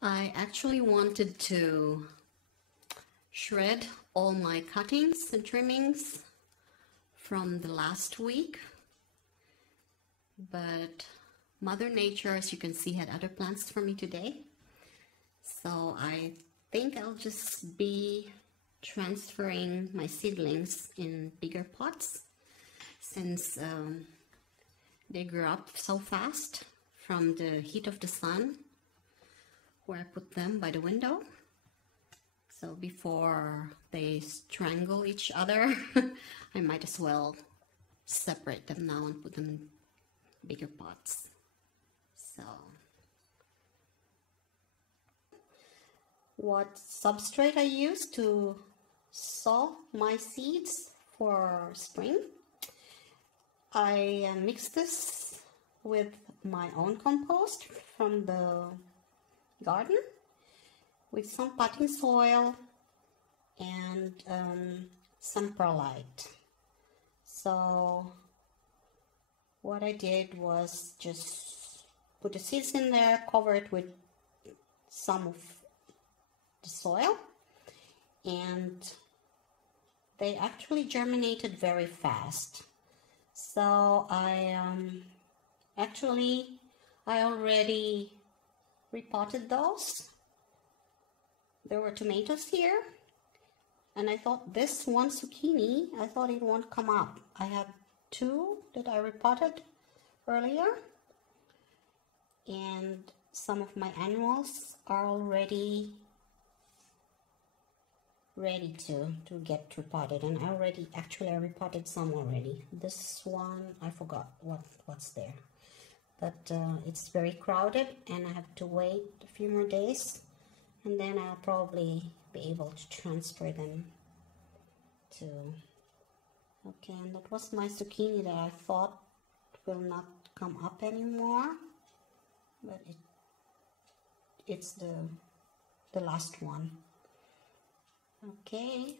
I actually wanted to shred all my cuttings and trimmings from the last week, but Mother Nature, as you can see, had other plans for me today. So I think I'll just be transferring my seedlings in bigger pots since they grew up so fast from the heat of the sun where I put them by the window. So before they strangle each other, I might as well separate them now and put them in bigger pots. So what substrate I use to sow my seeds for spring? I mix this with my own compost from the garden with some potting soil and some perlite. So what I did was just put the seeds in there, cover it with some of the soil, and they actually germinated very fast. So I already repotted those. There were tomatoes here, and I thought this one zucchini, I thought it won't come up. I had two that I repotted earlier, and some of my annuals are already ready to get repotted, and I repotted some already. This one I forgot what's there, but it's very crowded and I have to wait a few more days, and then I'll probably be able to transfer them to. Okay, and that was my zucchini that I thought will not come up anymore, but it's the last one. Okay.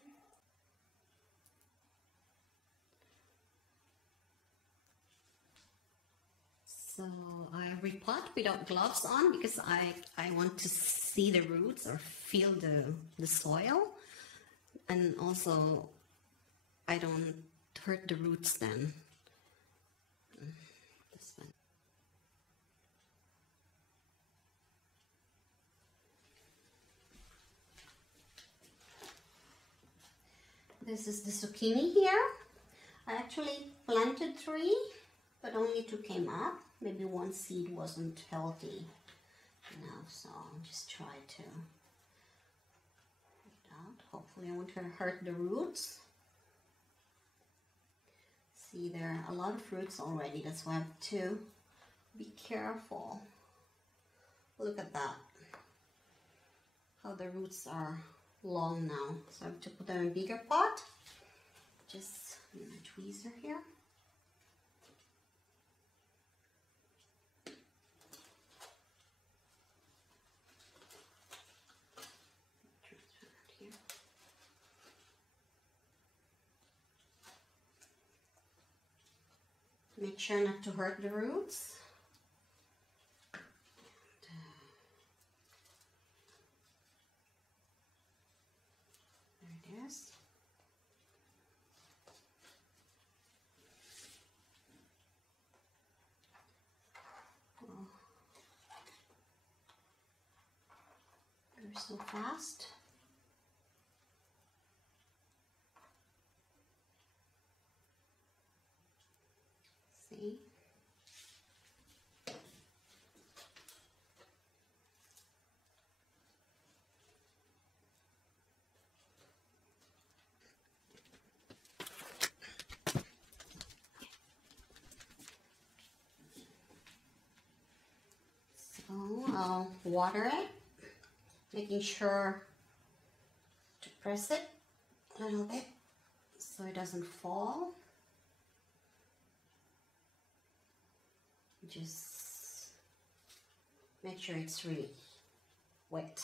So I repot without gloves on because I want to see the roots or feel the soil, and also I don't hurt the roots then. This one. This is the zucchini here. I actually planted 3, but only 2 came up. Maybe one seed wasn't healthy enough, so I'll just try to get it out. Hopefully I won't hurt the roots. See, there are a lot of roots already, that's why I have to be careful. Look at that, how the roots are long now. So I have to put them in a bigger pot. Just in my tweezer here. Make sure not to hurt the roots. There it is. Oh, they're so fast. See? So I'll water it, making sure to press it a little bit so it doesn't fall. Just make sure it's really wet.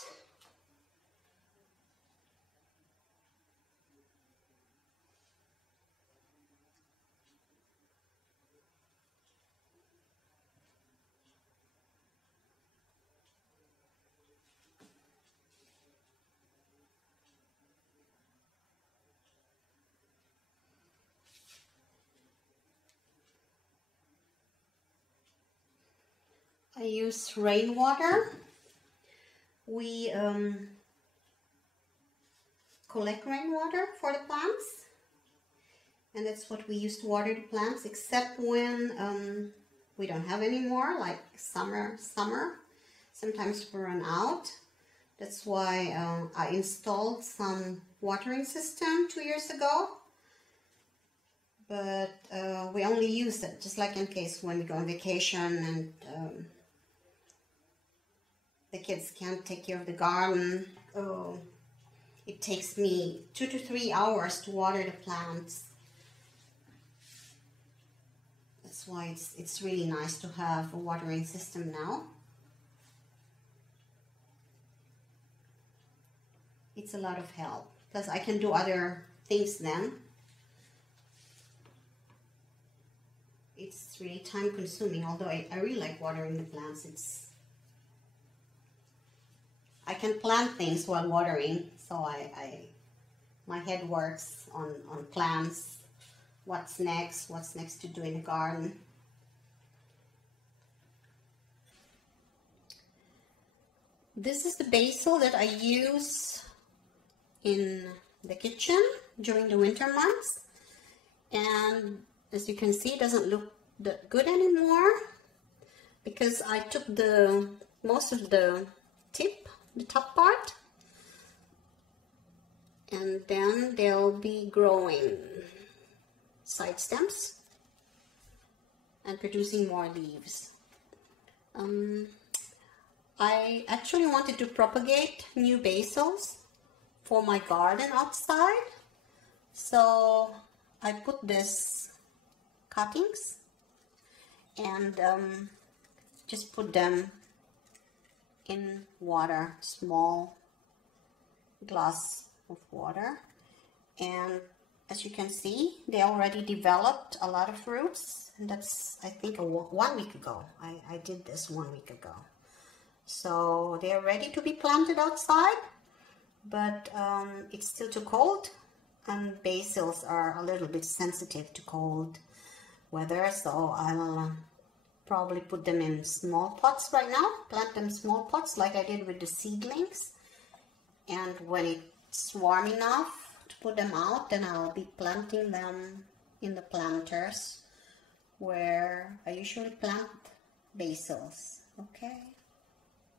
I use rainwater. We collect rainwater for the plants, and that's what we use to water the plants, except when we don't have any more, like summer. Sometimes we run out. That's why I installed some watering system 2 years ago. But we only use it just like in case when we go on vacation and the kids can't take care of the garden. Oh, it takes me 2 to 3 hours to water the plants. That's why it's really nice to have a watering system now. It's a lot of help. Plus I can do other things then. It's really time consuming, although I really like watering the plants. I can plant things while watering, so my head works on plants, what's next to do in the garden. This is the basil that I use in the kitchen during the winter months, and as you can see, it doesn't look that good anymore because I took most of the top part, and then they'll be growing side stems and producing more leaves. I actually wanted to propagate new basils for my garden outside, so I put this cuttings and just put them in water, small glass of water, and as you can see, they already developed a lot of roots, and that's I think 1 week ago. I did this 1 week ago, so they are ready to be planted outside, but it's still too cold, and basils are a little bit sensitive to cold weather, so I'll probably put them in small pots right now, plant them small pots like I did with the seedlings, and when it's warm enough to put them out, then I'll be planting them in the planters where I usually plant basils. Okay.